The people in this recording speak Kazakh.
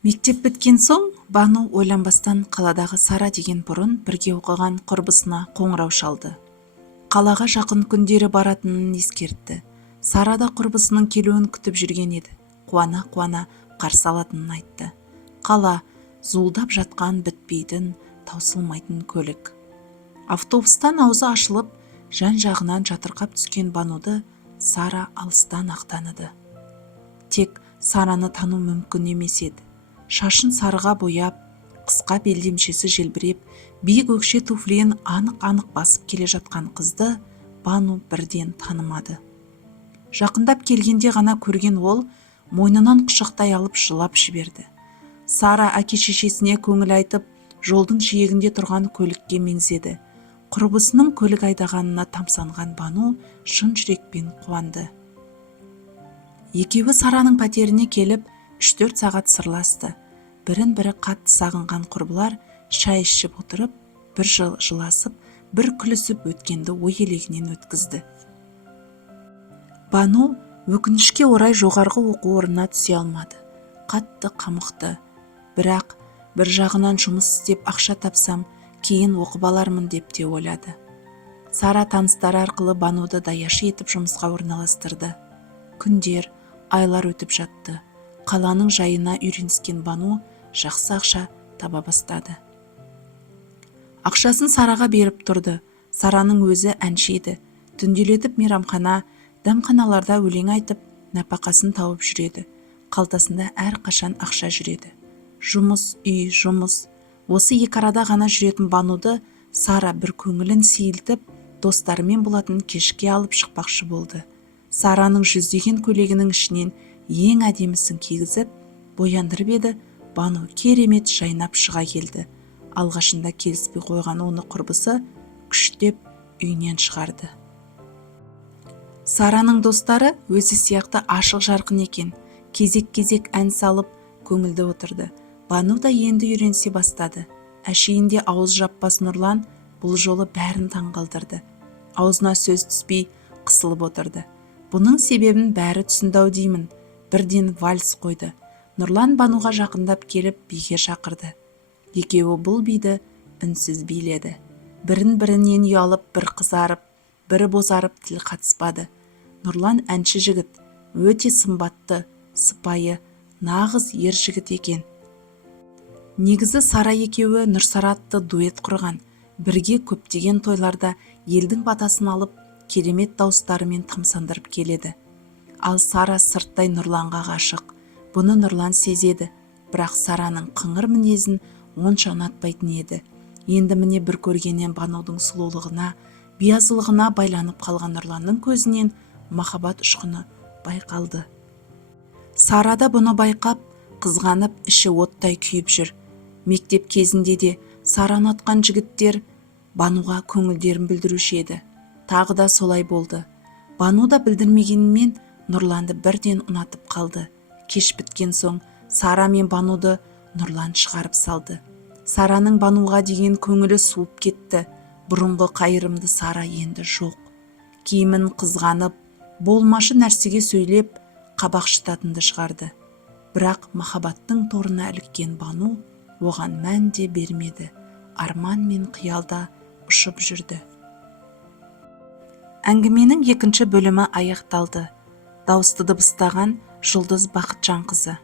Мектеп біткен соң, Бану ойланбастан қаладағы Сара деген бұрын бірге оқыған құрбысына қоңырау шалды. Қалаға жақын күндері баратынын ескертті. Сара да құрбысының келуін күтіп жүрген еді. Қуана-қуана қарсы алатынын айтты. Қала зуылдап жатқан бітпейтін, таусылмайтын көлік. Автобустан аузы ашылып, жан-жағынан жатырқап түскен Бануды Сара алыстан ақ таныды. Тек Сараны тану мүмкін емес еді. Шашын сарыға бояп, қысқа белдемшесі желбіреп, биік өкше туфлиін анық-анық басып келе жатқан қызды Бану бірден танымады. Жақындап келгенде ғана көрген ол, мойнынан құшақтай алып жылап жіберді. Сара әке-шешесіне көңіл айтып, жолдың жиегінде тұрған көлікке меңзеді. Құрбысының көлік айдағанына тамсанған Бану шын жүрекпен қуанды. Екеуі Сараның пәтеріне келіп, 3-4 сағат сырласты. Бірін-бірі қатты сағынған құрбылар шай ішіп отырып, бір жыласып, бір күлісіп өткенді ой елегінен өткізді. Бану өкінішке орай жоғарғы оқу орнына түсе алмады. Қатты қамықты. Бірақ бір жағынан жұмыс істеп ақша тапсам, кейін оқып алармын деп те ойлады. Сара таныстары арқылы Бануды даяшы етіп жұмысқа орналастырды. Күндер, айлар өтіп жатты. Қаланың жайына үйреніскен Бану жақсы ақша таба бастады. Ақшасын Сараға беріп тұрды. Сараның өзі әнші еді. Түнделетіп мейрамхана, дәмханаларда өлең айтып, нәпақасын тауып жүреді. Қалтасында әрқашан ақша жүреді. Жұмыс, үй, жұмыс. Осы екі арада ғана жүретін Бануды Сара бір көңілін сейілтіп, достарымен болатын кешке алып шықпақшы болды. Сараның жүздеген көйлегінің ішінен ең әдемісін кигізіп, бояндырып еді, Бану керемет жайнап шыға келді. Алғашында келіспей қойған оны құрбысы күштеп үйінен шығарды. Сараның достары өзі сияқты ашық жарқын екен. Кезек-кезек ән салып, көңілді отырды. Бану да енді үйренсе бастады. Әшейінде ауыз жаппас Нұрлан бұл жолы бәрін таңғалдырды. Аузына сөз түспей қысылып отырды. Бұның себебін бәрі түсінді-ау деймін. Бірден вальс қойды. Нұрлан Бануға жақындап келіп биге шақырды. Екеуі бұл биді үнсіз биледі. Бірін-бірінен ұялып, бір қызарып, бірі бозарып тіл қатыспады. Нұрлан әнші жігіт, өте сымбатты, сыпайы, нағыз ер жігіт екен. Негізі Сара екеуі Нұрсара атты дуэт құрған. Бірге көптеген тойларда елдің батасын алып, керемет дауыстарымен тамсандырып келеді. Ал Сара сырттай Нұрланға ғашық. Бұны Нұрлан сезеді, бірақ Сараның қыңыр мінезін онша ұнатпайтын еді. Енді міне бір көргеннен Банудың сұлулығына, биязылығына байланып қалған Нұрланның көзінен махаббат ұшқыны байқалды. Сара да бұны байқап, қызғанып, іші оттай күйіп жүр. Мектеп кезінде де Сараны ұнатқан жігіттер Бануға көңілдерін білдіруші еді. Тағы да солай болды. Бану да білдірмегенмен Нұрланды бірден ұнатып қалды. Кеш біткен соң Сара мен Бануды Нұрлан шығарып салды. Сараның Бануға деген көңілі суып кетті. Бұрынғы қайырымды Сара енді жоқ. Киімін қызғанып, болмашы нәрсеге сөйлеп, қабақ шытатынды шығарды. Бірақ махаббаттың торына іліккен Бану оған мән де бермеді. Арман мен қиялда ұшып жүрді. Әңгіменің екінші бөлімі аяқталды. Дауысты дыбыстаған Жұлдыз Бақытжанқызы.